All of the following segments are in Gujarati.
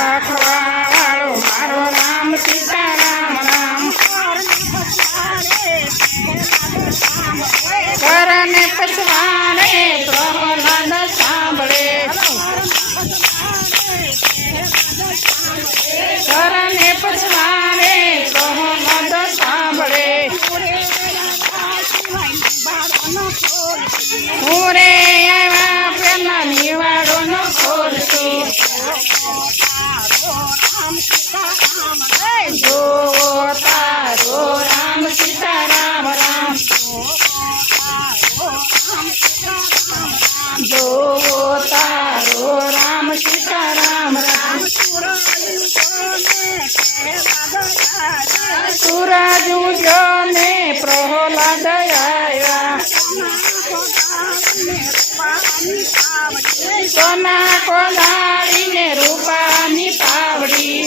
રાખવાવાળો મારો રામ સીતારામ રામ કરને પછવાડે પ્રહલાદ સાંભળે કરને પછવાડે પ્રહલાદ સાંભળે પૂરે આવ્યા પેલા નિવાડો નો ખોલતો જો તારો રામ સીતારામ રામ જો તારો રામ સીતારામ રામ સૂરજ ઉગ્યો ને પ્રહલાદ આવ્યા સોના કોદાળીને રૂપાની પાવડી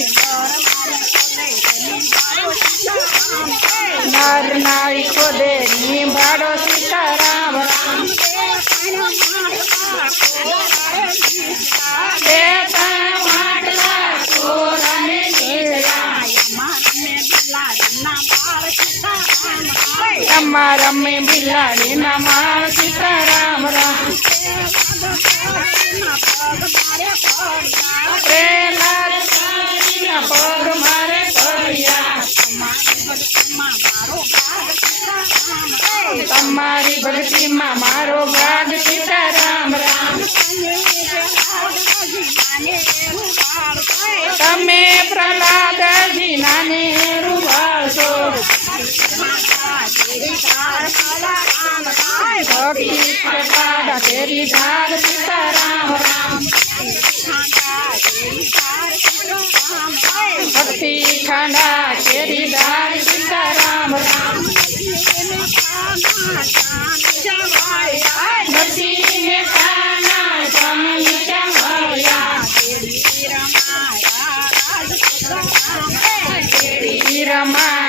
નાર નાળી ખોદે નિભાડો સીતારામ રામ માટલા ચોરાને અમારા મેં બિલાડી ના માળ સીતારામ રામ પગ મારે પડ્યા તમારી ભક્તિમાં મારો ભાગ સીતારામ રામ તમે પ્રહલાદજી નાને રૂવાશો ભક્તિ પ્રસાદ તેરી ધાર સીતારામ રામ ભક્તિ ખાંડા તેરી ધાર સીતારામ રામ નરસિંહ ખાના જમી ચમળ્યા તેરી રમા